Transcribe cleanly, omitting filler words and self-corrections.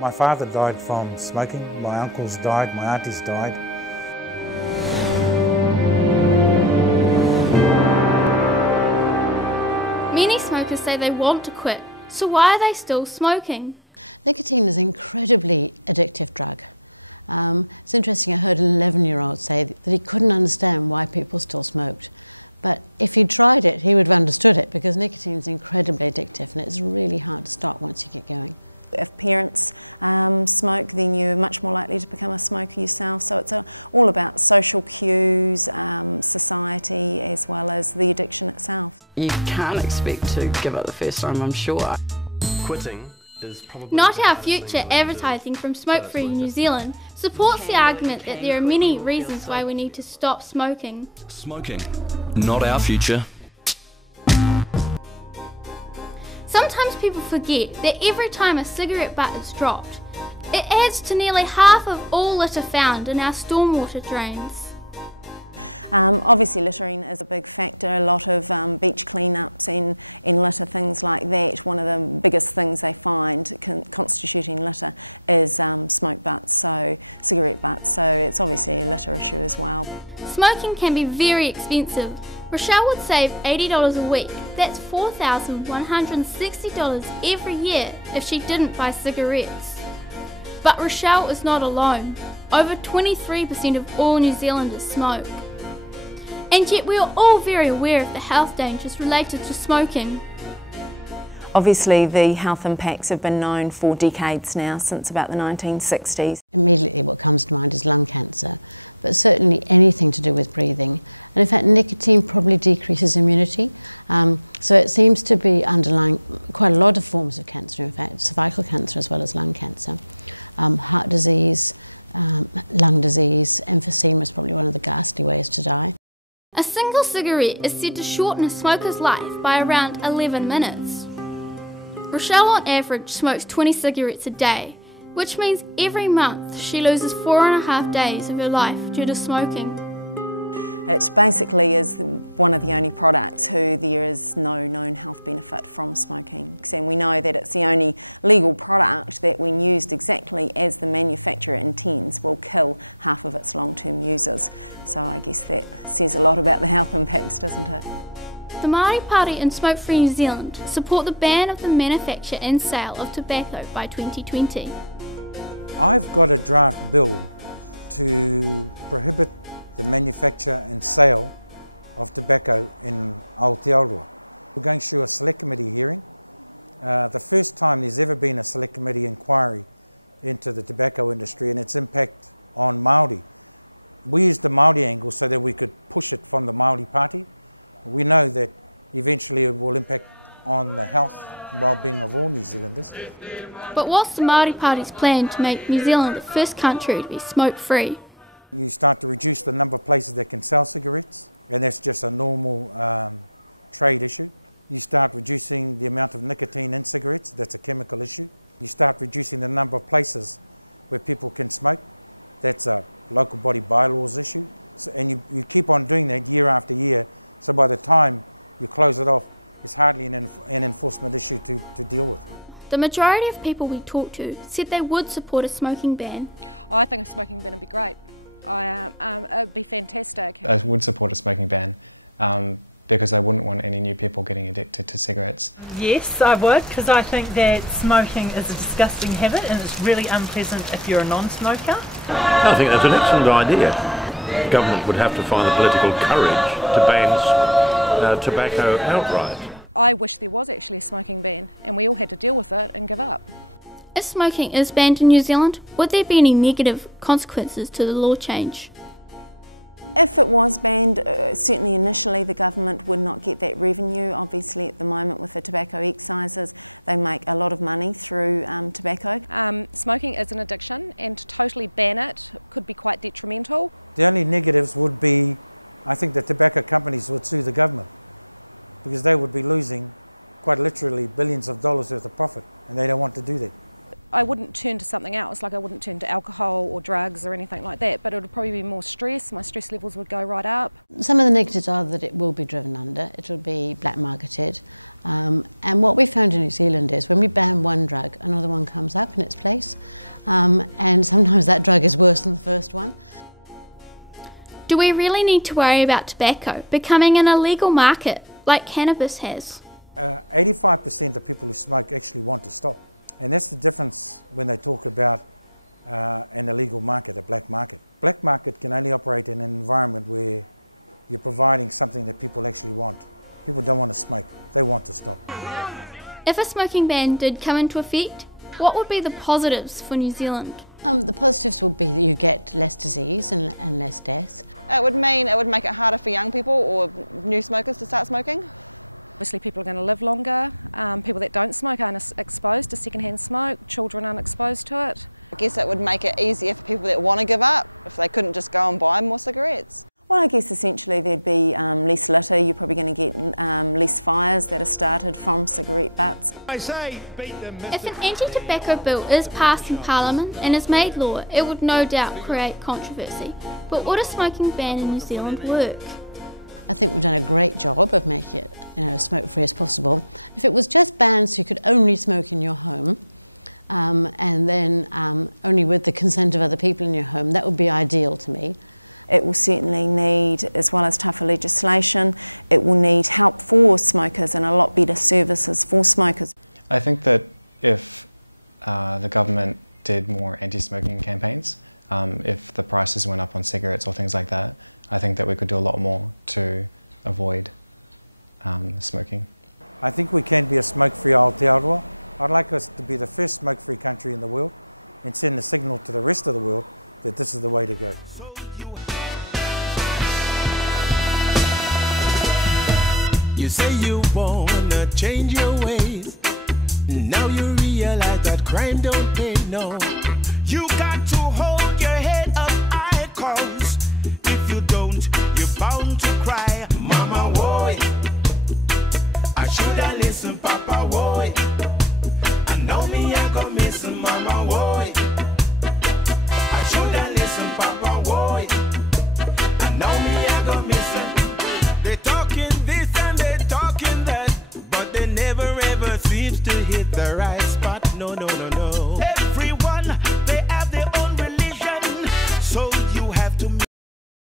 My father died from smoking, my uncles died, my aunties died. Many smokers say they want to quit, so why are they still smoking? You can't expect to give up the first time, I'm sure. Quitting is probably... Not Our Future advertising from Smoke Free New Zealand supports the argument that there are many reasons why we need to stop smoking. Smoking, not our future. Sometimes people forget that every time a cigarette butt is dropped, it adds to nearly half of all litter found in our stormwater drains. Smoking can be very expensive. Rochelle would save $80 a week, that's $4,160 every year if she didn't buy cigarettes. But Rochelle is not alone. Over 23% of all New Zealanders smoke. And yet we are all very aware of the health dangers related to smoking. Obviously the health impacts have been known for decades now, since about the 1960s. A single cigarette is said to shorten a smoker's life by around 11 minutes. Rochelle on average smokes 20 cigarettes a day, which means every month she loses 4.5 days of her life due to smoking. The Māori Party and Smoke Free New Zealand support the ban of the manufacture and sale of tobacco by 2020. But what's the Māori Party's plan to make New Zealand the first country to be smoke-free? The majority of people we talked to said they would support a smoking ban. Yes, I would, because I think that smoking is a disgusting habit and it's really unpleasant if you're a non-smoker. I think that's an excellent idea. The government would have to find the political courage to ban tobacco outright. If smoking is banned in New Zealand, would there be any negative consequences to the law change? What we found in New Zealand is when we ban one Do we really need to worry about tobacco becoming an illegal market like cannabis has? If a smoking ban did come into effect, what would be the positives for New Zealand? I say, beat them, Mr. If an anti-tobacco bill is passed in Parliament and is made law, it would no doubt create controversy. But would a smoking ban in New Zealand work? You say you wanna change your ways. Now you realize that crime don't pay, no. You got to hold